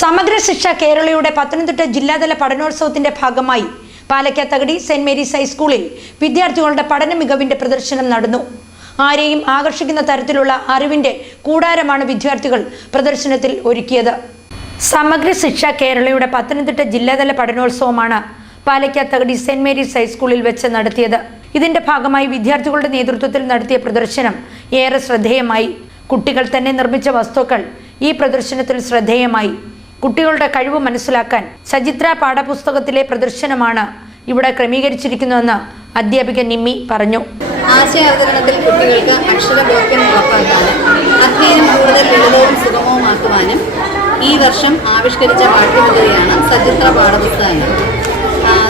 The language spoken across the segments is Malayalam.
സമഗ്ര ശിക്ഷ കേരളയുടെ പത്തനംതിട്ട ജില്ലാതല പഠനോത്സവത്തിന്റെ ഭാഗമായി പാലക്കാത്തകടി സെന്റ് മേരീസ് ഹൈസ്കൂളിൽ വിദ്യാർത്ഥികളുടെ പഠന മികവിന്റെ പ്രദർശനം നടന്നു. ആരെയും ആകർഷിക്കുന്ന തരത്തിലുള്ള അറിവിന്റെ കൂടാരമാണ് വിദ്യാർത്ഥികൾ പ്രദർശനത്തിൽ ഒരുക്കിയത്. സമഗ്ര ശിക്ഷ കേരളയുടെ പത്തനംതിട്ട ജില്ലാതല പഠനോത്സവമാണ് പാലക്കാത്തകടി സെന്റ് മേരീസ് ഹൈസ്കൂളിൽ വെച്ച് നടത്തിയത്. ഇതിന്റെ ഭാഗമായി വിദ്യാർത്ഥികളുടെ നേതൃത്വത്തിൽ നടത്തിയ പ്രദർശനം ഏറെ ശ്രദ്ധേയമായി. കുട്ടികൾ തന്നെ നിർമ്മിച്ച വസ്തുക്കൾ ഈ പ്രദർശനത്തിൽ ശ്രദ്ധേയമായി. കുട്ടികളുടെ കഴിവ് മനസ്സിലാക്കാൻ സചിത്ര പാഠപുസ്തകത്തിലെ പ്രദർശനമാണ് ഇവിടെ ക്രമീകരിച്ചിരിക്കുന്നതെന്ന് അധ്യാപിക നിമ്മി പറഞ്ഞു. ആശയ അവതരണത്തിൽ കുട്ടികൾക്ക് അക്ഷരബോധ്യം ഉറപ്പാക്കാനും കൂടുതൽ ലളിതവും സുഗമവുമാക്കുവാനും ഈ വർഷം ആവിഷ്കരിച്ച പാഠ്യപദ്ധതിയാണ് സചിത്ര പാഠപുസ്തകങ്ങൾ.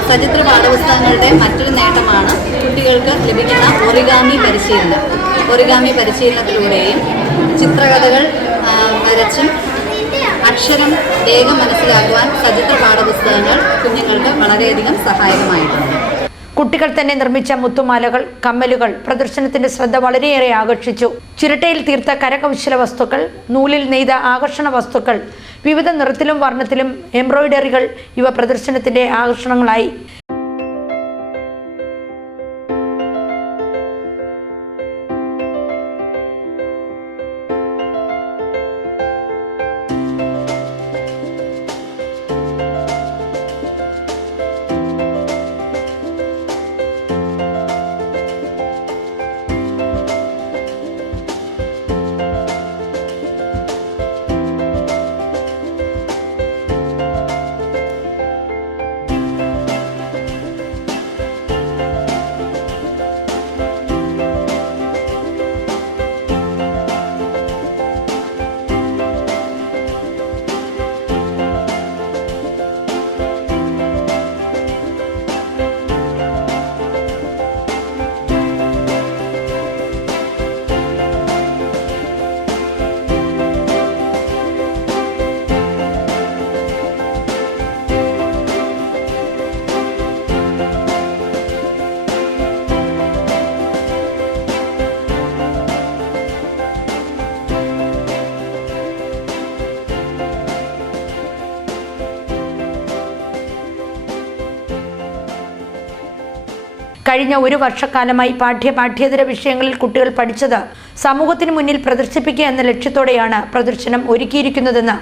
സചിത്ര പാഠപുസ്തകങ്ങളുടെ മറ്റൊരു നേട്ടമാണ് കുട്ടികൾക്ക് ലഭിക്കുന്ന ഒറിഗാമി പരിശീലനം. ഒറിഗാമി പരിശീലനത്തിലൂടെയും ചിത്രകഥകൾ വരച്ചും അക്ഷരം വേഗം മനസ്സിലാക്കുവാൻ സചിത്ര പാഠപുസ്തകങ്ങൾ കുഞ്ഞുങ്ങൾക്ക് വളരെയധികം സഹായകമായിട്ടുണ്ട്. കുട്ടികൾ തന്നെ നിർമ്മിച്ച മുത്തുമാലകൾ കമ്മലുകൾ പ്രദർശനത്തിന്റെ ശ്രദ്ധ വളരെയേറെ ആകർഷിച്ചു. ചിരട്ടയിൽ തീർത്ത കരകൗശല വസ്തുക്കൾ നൂലിൽ നെയ്ത ആകർഷണ വസ്തുക്കൾ വിവിധ നിറത്തിലും വർണത്തിലും എംബ്രോയിഡറികൾ ഇവ പ്രദർശനത്തിന്റെ ആകർഷണങ്ങളായി. കഴിഞ്ഞ ഒരു വർഷക്കാലമായി പാഠ്യ പാഠ്യേതര വിഷയങ്ങളിൽ കുട്ടികൾ പഠിച്ചത് സമൂഹത്തിന് മുന്നിൽ പ്രദർശിപ്പിക്കുക എന്ന ലക്ഷ്യത്തോടെയാണ് പ്രദർശനം ഒരുക്കിയിരിക്കുന്നതെന്ന്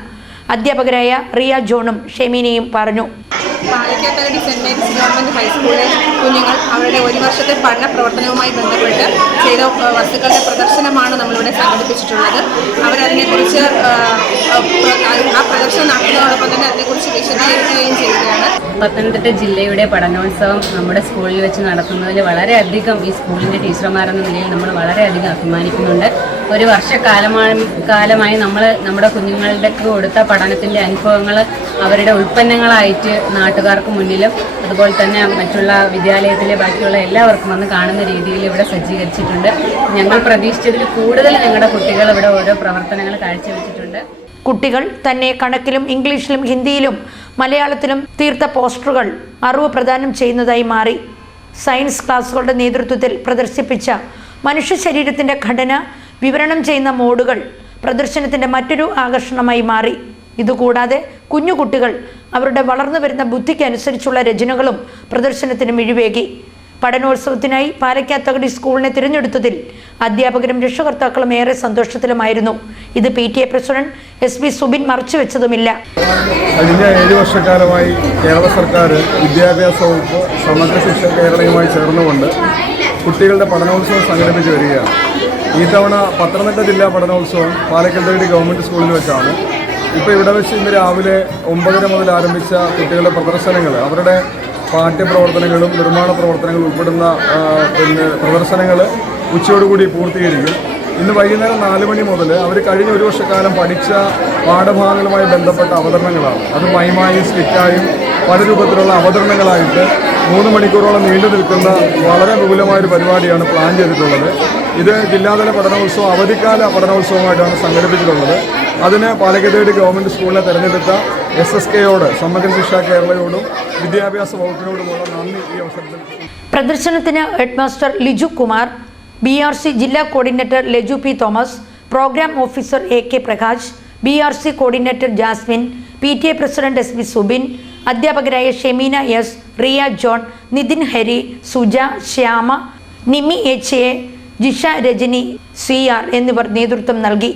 അധ്യാപകരായ റിയ ജോണും ഷെമീനയും പറഞ്ഞു. പാലക്കാട്ടകടി സെന്റ് മേരീസ് ഗവൺമെന്റ് ഹൈസ്കൂളിലെ കുഞ്ഞുങ്ങൾ അവരുടെ ഒരു വർഷത്തെ പഠന പ്രവർത്തനവുമായി ബന്ധപ്പെട്ട് ചെയ്ത വസ്തുക്കളുടെ പ്രദർശനമാണ് നമ്മളിവിടെ സംഘടിപ്പിച്ചിട്ടുള്ളത്. അവരതിനെക്കുറിച്ച് ആ പ്രദർശനം നടത്തുന്നതോടൊപ്പം തന്നെ അതിനെക്കുറിച്ച് വിശദീകരിക്കുകയും ചെയ്യുകയാണ്. പത്തനംതിട്ട ജില്ലയുടെ പഠനോത്സവം നമ്മുടെ സ്കൂളിൽ വെച്ച് നടത്തുന്നതിൽ വളരെയധികം ഈ സ്കൂളിന്റെ ടീച്ചർമാരെന്ന നിലയിൽ നമ്മൾ വളരെയധികം അഭിമാനിക്കുന്നുണ്ട്. ഒരു വർഷക്കാലമായി കാലമായി നമ്മൾ നമ്മുടെ കുഞ്ഞുങ്ങളുടെ കൊടുത്ത പഠനത്തിന്റെ അനുഭവങ്ങൾ അവരുടെ ഉൽപ്പന്നങ്ങളായിട്ട് നാട്ടുകാർക്ക് മുന്നിലും അതുപോലെ തന്നെ മറ്റുള്ള വിദ്യാലയത്തിലെ ബാക്കിയുള്ള എല്ലാവർക്കും വന്ന് കാണുന്ന രീതിയിൽ ഇവിടെ സജ്ജീകരിച്ചിട്ടുണ്ട്. ഞങ്ങൾ പ്രതീക്ഷിച്ചതിൽ കൂടുതൽ ഞങ്ങളുടെ കുട്ടികൾ ഇവിടെ ഓരോ പ്രവർത്തനങ്ങൾ കാഴ്ചവെച്ചിട്ടുണ്ട്. കുട്ടികൾ തന്നെ കണക്കിലും ഇംഗ്ലീഷിലും ഹിന്ദിയിലും മലയാളത്തിലും തീർത്ത പോസ്റ്ററുകൾ അറിവ് പ്രദാനം ചെയ്യുന്നതായി മാറി. സയൻസ് ക്ലാസുകളുടെ നേതൃത്വത്തിൽ പ്രദർശിപ്പിച്ച മനുഷ്യ ശരീരത്തിന്റെ ഘടന വിവരണം ചെയ്യുന്ന മോഡുകൾ പ്രദർശനത്തിന്റെ മറ്റൊരു ആകർഷണമായി മാറി. ഇതുകൂടാതെ കുഞ്ഞുകുട്ടികൾ അവരുടെ വളർന്നു വരുന്ന ബുദ്ധിക്കനുസരിച്ചുള്ള രചനകളും പ്രദർശനത്തിന് മിഴിവേകി പഠനോത്സവത്തിനായി പാലക്കാത്തകടി സ്കൂളിനെ തിരഞ്ഞെടുത്തതിൽ അധ്യാപകരും രക്ഷകർത്താക്കളും ഏറെ സന്തോഷത്തിലുമായിരുന്നു. ഇത് P T A president S P Subin മറച്ചുവെച്ചതുമില്ല. കഴിഞ്ഞ ഏഴ് വർഷക്കാലമായി കേരള സർക്കാർ വിദ്യാഭ്യാസ വകുപ്പ് സമഗ്ര ശിക്ഷ കേരളയുമായി ചേർന്നുകൊണ്ട് കുട്ടികളുടെ പഠനോത്സവം സംഘടിപ്പിച്ചു വരികയാണ്. ഈ തവണ പത്തനംതിട്ട ജില്ലാ പഠനോത്സവം പാലക്കാട് ഗവൺമെന്റ് സ്കൂളിൽ വെച്ചാണ്. ഇപ്പോൾ ഇവിടെ വെച്ച് ഇന്ന് രാവിലെ ഒമ്പതര മുതൽ ആരംഭിച്ച കുട്ടികളുടെ പ്രദർശനങ്ങൾ അവരുടെ പാഠ്യപ്രവർത്തനങ്ങളും നിർമ്മാണ പ്രവർത്തനങ്ങളും ഉൾപ്പെടുന്ന പിന്നെ പ്രദർശനങ്ങൾ ഉച്ചയോടുകൂടി പൂർത്തീകരിക്കും. ഇന്ന് വൈകുന്നേരം നാല് മണി മുതൽ അവർ കഴിഞ്ഞ ഒരു വർഷക്കാലം പഠിച്ച പാഠഭാഗങ്ങളുമായി ബന്ധപ്പെട്ട അവതരണങ്ങളാണ്. അത് മൈമായും സ്കിറ്റായും പല രൂപത്തിലുള്ള അവതരണങ്ങളായിട്ട് മൂന്ന് മണിക്കൂറോളം നീണ്ടു നിൽക്കുന്ന വളരെ വിപുലമായൊരു പരിപാടിയാണ് പ്ലാൻ ചെയ്തിട്ടുള്ളത്. ഇത് ജില്ലാതല പഠനോത്സവം അവധിക്കാല പഠനോത്സവമായിട്ടാണ് സംഘടിപ്പിച്ചിട്ടുള്ളത്. അതിന് പാലക്കാട് ഗവൺമെന്റ് സ്കൂളിനെ തിരഞ്ഞെടുത്ത എസ് എസ് കെയോട് സമഗ്ര ശിക്ഷാ കേരളയോടും വിദ്യാഭ്യാസ വകുപ്പിനോടുമുള്ള നന്ദി ഈ അവസരത്തിൽ പ്രദർശനത്തിന് headmaster Liju Kumar B R C ജില്ലാ coordinator Laju P Thomas programme officer A K Prakash B R C coordinator Jasmine P T A president S V Subin അധ്യാപകരായ Shemeena S Riya John Nithin Hari Suja Shyama Nimi H A Jisha Rajani C R എന്നിവർ നേതൃത്വം നൽകി.